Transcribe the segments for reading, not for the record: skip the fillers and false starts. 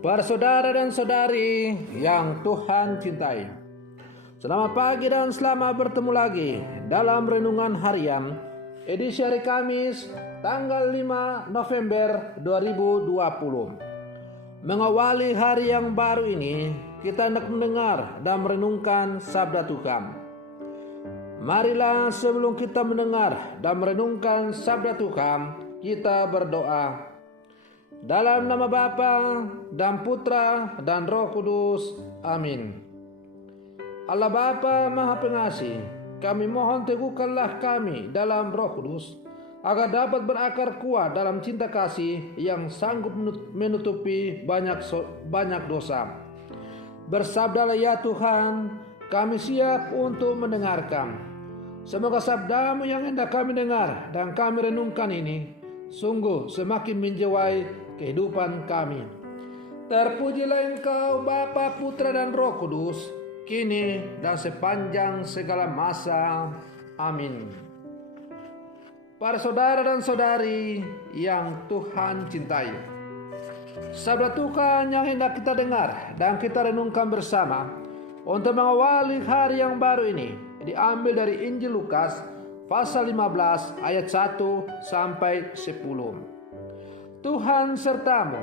Para saudara dan saudari yang Tuhan cintai, selamat pagi dan selamat bertemu lagi dalam Renungan Harian edisi hari Kamis tanggal 5 November 2020. Mengawali hari yang baru ini, kita hendak mendengar dan merenungkan sabda Tuhan. Marilah sebelum kita mendengar dan merenungkan sabda Tuhan, kita berdoa. Dalam nama Bapa dan Putra dan Roh Kudus. Amin. Allah Bapa Maha Pengasih, kami mohon teguhkanlah kami dalam Roh Kudus, agar dapat berakar kuat dalam cinta kasih yang sanggup menutupi banyak dosa. Bersabdalah ya Tuhan, kami siap untuk mendengarkan. Semoga sabdamu yang hendak kami dengar dan kami renungkan ini sungguh semakin menjiwai kehidupan kami. Terpujilah Engkau Bapa, Putra dan Roh Kudus, kini dan sepanjang segala masa. Amin. Para saudara dan saudari yang Tuhan cintai, sabda Tuhan yang hendak kita dengar dan kita renungkan bersama untuk mengawali hari yang baru ini diambil dari Injil Lukas pasal 15 ayat 1 sampai 10. Tuhan sertamu.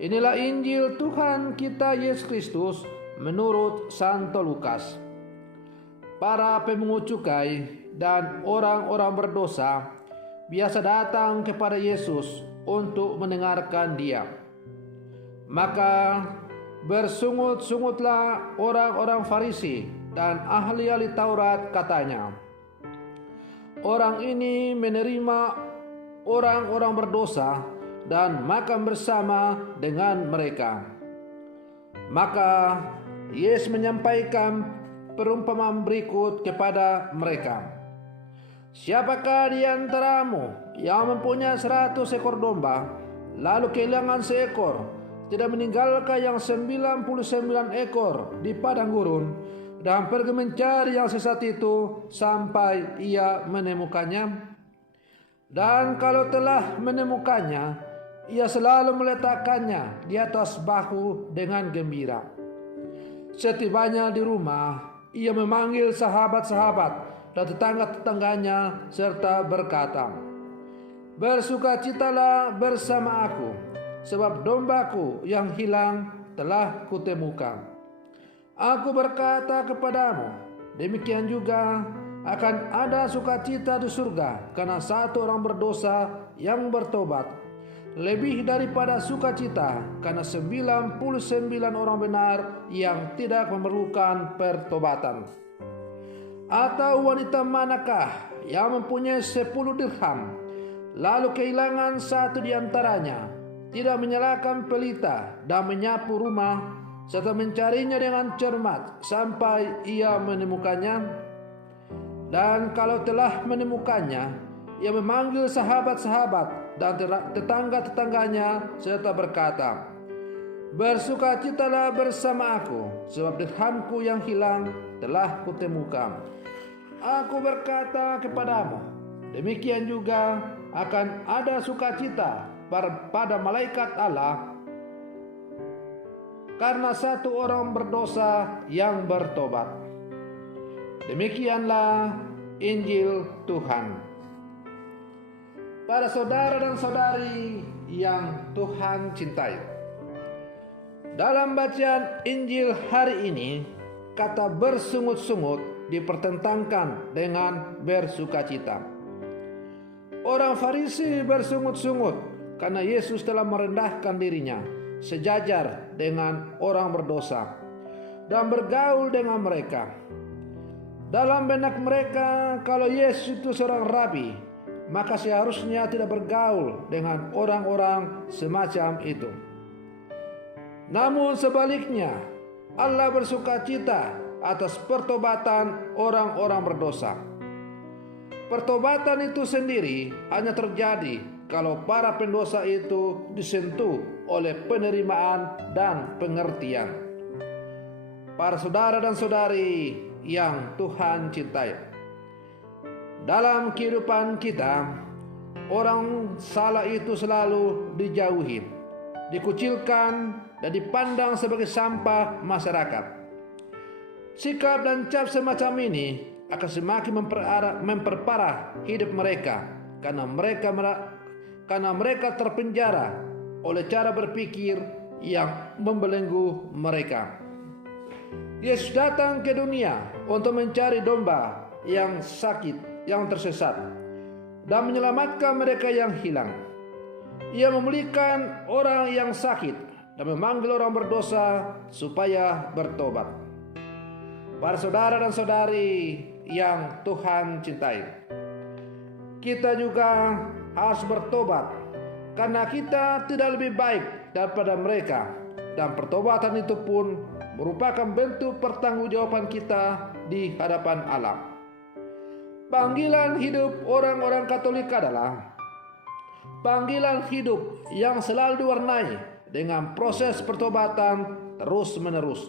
Inilah Injil Tuhan kita Yesus Kristus menurut Santo Lukas. Para pemungut cukai dan orang-orang berdosa biasa datang kepada Yesus untuk mendengarkan Dia. Maka bersungut-sungutlah orang-orang Farisi dan ahli-ahli Taurat, katanya, orang ini menerima orang-orang berdosa dan makan bersama dengan mereka. Maka Yesus menyampaikan perumpamaan berikut kepada mereka. Siapakah di antaramu yang mempunyai 100 ekor domba, lalu kehilangan seekor, tidak meninggalkan yang 99 ekor di padang gurun dan pergi mencari yang sesat itu sampai ia menemukannya? Dan kalau telah menemukannya, ia selalu meletakkannya di atas bahu dengan gembira. Setibanya di rumah, ia memanggil sahabat-sahabat dan tetangga-tetangganya serta berkata, bersukacitalah bersama aku, sebab dombaku yang hilang telah kutemukan. Aku berkata kepadamu, demikian juga akan ada sukacita di surga karena satu orang berdosa yang bertobat, lebih daripada sukacita karena 99 orang benar yang tidak memerlukan pertobatan. Atau wanita manakah yang mempunyai 10 dirham, lalu kehilangan satu di antaranya, tidak menyalakan pelita dan menyapu rumah serta mencarinya dengan cermat sampai ia menemukannya? Dan kalau telah menemukannya, ia memanggil sahabat-sahabat dan tetangga-tetangganya serta berkata, bersukacitalah bersama aku, sebab dirhamku yang hilang telah kutemukan. Aku berkata kepadamu, demikian juga akan ada sukacita pada malaikat Allah karena satu orang berdosa yang bertobat. Demikianlah Injil Tuhan. Para saudara dan saudari yang Tuhan cintai, dalam bacaan Injil hari ini, kata bersungut-sungut dipertentangkan dengan bersukacita. Orang Farisi bersungut-sungut karena Yesus telah merendahkan dirinya sejajar dengan orang berdosa dan bergaul dengan mereka. Dalam benak mereka, kalau Yesus itu seorang rabi, maka seharusnya tidak bergaul dengan orang-orang semacam itu. Namun sebaliknya, Allah bersukacita atas pertobatan orang-orang berdosa. Pertobatan itu sendiri hanya terjadi kalau para pendosa itu disentuh oleh penerimaan dan pengertian. Para saudara dan saudari yang Tuhan cintai, dalam kehidupan kita, orang salah itu selalu dijauhi. dikucilkan, dan dipandang sebagai sampah masyarakat. Sikap dan cap semacam ini akan semakin memperparah hidup mereka karena mereka terpenjara oleh cara berpikir yang membelenggu mereka. Yesus datang ke dunia untuk mencari domba yang sakit, yang tersesat, dan menyelamatkan mereka yang hilang. Ia memulihkan orang yang sakit dan memanggil orang berdosa supaya bertobat. Para saudara dan saudari yang Tuhan cintai, kita juga harus bertobat karena kita tidak lebih baik daripada mereka, dan pertobatan itu pun merupakan bentuk pertanggungjawaban kita di hadapan Allah. Panggilan hidup orang-orang Katolik adalah panggilan hidup yang selalu diwarnai dengan proses pertobatan terus-menerus,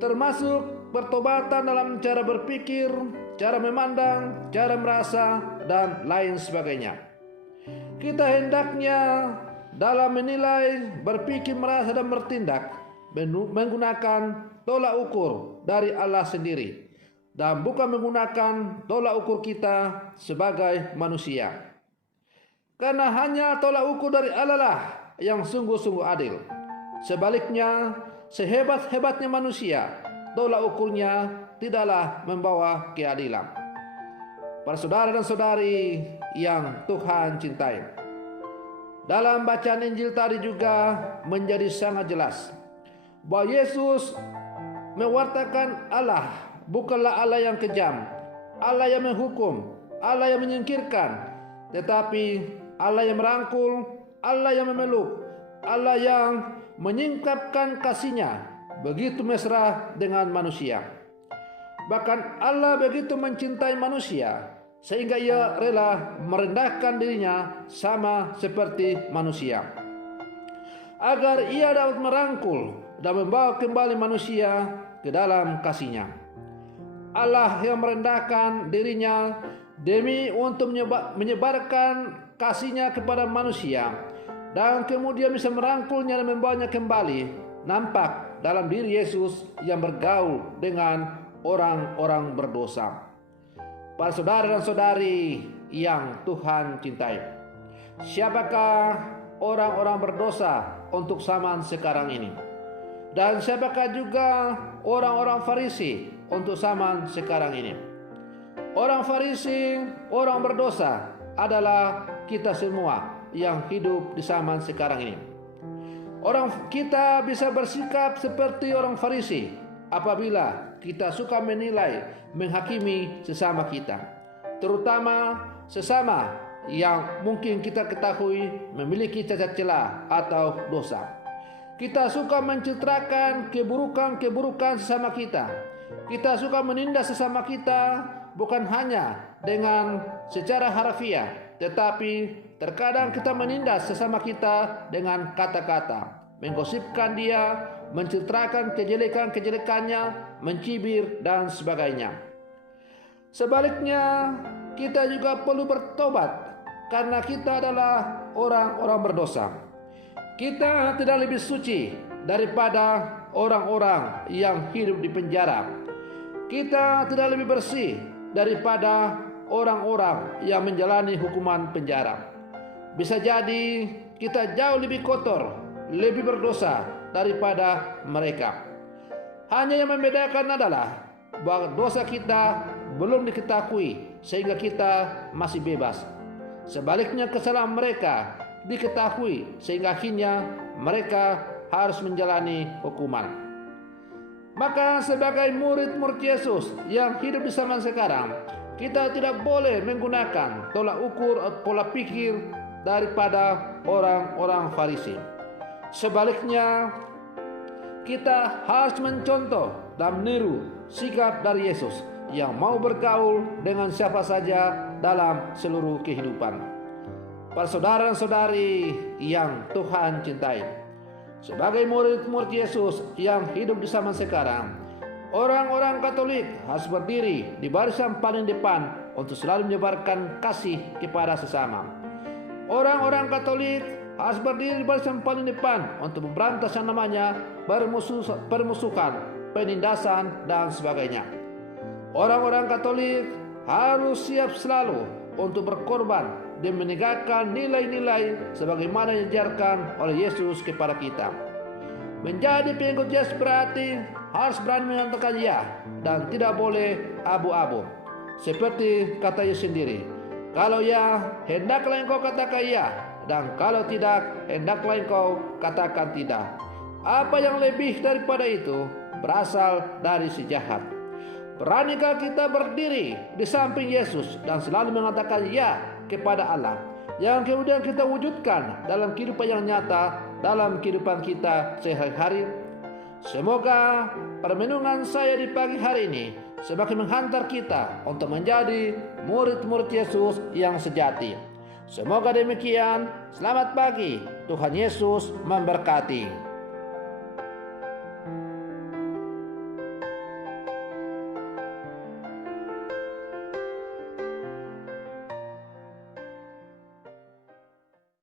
termasuk pertobatan dalam cara berpikir, cara memandang, cara merasa, dan lain sebagainya. Kita hendaknya dalam menilai, berpikir, merasa, dan bertindak menggunakan tolak ukur dari Allah sendiri, dan bukan menggunakan tolak ukur kita sebagai manusia. Karena hanya tolak ukur dari Allah lah yang sungguh-sungguh adil. Sebaliknya, sehebat-hebatnya manusia, tolak ukurnya tidaklah membawa keadilan. Para saudara dan saudari yang Tuhan cintai, dalam bacaan Injil tadi juga menjadi sangat jelas bahwa Yesus mewartakan Allah bukanlah Allah yang kejam, Allah yang menghukum, Allah yang menyingkirkan, tetapi Allah yang merangkul, Allah yang memeluk, Allah yang menyingkapkan kasih-Nya begitu mesra dengan manusia. Bahkan Allah begitu mencintai manusia sehingga Ia rela merendahkan dirinya sama seperti manusia, agar Ia dapat merangkul dan membawa kembali manusia ke dalam kasih-Nya. Allah yang merendahkan dirinya demi untuk menyebarkan kasih-Nya kepada manusia, dan kemudian bisa merangkulnya dan membawanya kembali, nampak dalam diri Yesus yang bergaul dengan orang-orang berdosa. Para saudara dan saudari yang Tuhan cintai, siapakah orang-orang berdosa untuk zaman sekarang ini? Dan siapakah juga orang-orang Farisi untuk zaman sekarang ini? Orang Farisi, orang berdosa adalah kita semua yang hidup di zaman sekarang ini. Kita bisa bersikap seperti orang Farisi apabila kita suka menilai, menghakimi sesama kita, terutama sesama yang mungkin kita ketahui memiliki cacat celah atau dosa. Kita suka mencitrakan keburukan-keburukan sesama kita. Kita suka menindas sesama kita bukan hanya dengan secara harfiah, tetapi terkadang kita menindas sesama kita dengan kata-kata, menggosipkan dia, mencitrakan kejelekan-kejelekannya, mencibir, dan sebagainya. Sebaliknya, kita juga perlu bertobat karena kita adalah orang-orang berdosa. Kita tidak lebih suci daripada orang-orang yang hidup di penjara. Kita tidak lebih bersih daripada orang-orang yang menjalani hukuman penjara. Bisa jadi kita jauh lebih kotor, lebih berdosa daripada mereka. Hanya yang membedakan adalah bahwa dosa kita belum diketahui sehingga kita masih bebas. Sebaliknya kesalahan mereka diketahui sehingga akhirnya mereka harus menjalani hukuman. Maka sebagai murid-murid Yesus yang hidup di zaman sekarang, kita tidak boleh menggunakan tolak ukur atau pola pikir daripada orang-orang Farisi. Sebaliknya, kita harus mencontoh dan meniru sikap dari Yesus yang mau bergaul dengan siapa saja dalam seluruh kehidupan. Para saudara dan saudari yang Tuhan cintai, sebagai murid-murid Yesus yang hidup di zaman sekarang, orang-orang Katolik harus berdiri di barisan paling depan untuk selalu menyebarkan kasih kepada sesama. Orang-orang Katolik harus berdiri di barisan paling depan untuk memberantas yang namanya permusuhan, penindasan, dan sebagainya. Orang-orang Katolik harus siap selalu untuk berkorban dan menegakkan nilai-nilai sebagaimana yang diajarkan oleh Yesus kepada kita. Menjadi pengikut Yesus berarti harus berani mengatakan ya dan tidak boleh abu-abu. Seperti kata Yesus sendiri, kalau ya, hendaklah engkau katakan ya, dan kalau tidak, hendaklah engkau katakan tidak. Apa yang lebih daripada itu berasal dari si jahat. Beranikah kita berdiri di samping Yesus dan selalu mengatakan ya kepada Allah, yang kemudian kita wujudkan dalam kehidupan yang nyata, dalam kehidupan kita sehari-hari? Semoga permenungan saya di pagi hari ini semakin menghantar kita untuk menjadi murid-murid Yesus yang sejati. Semoga demikian. Selamat pagi. Tuhan Yesus memberkati.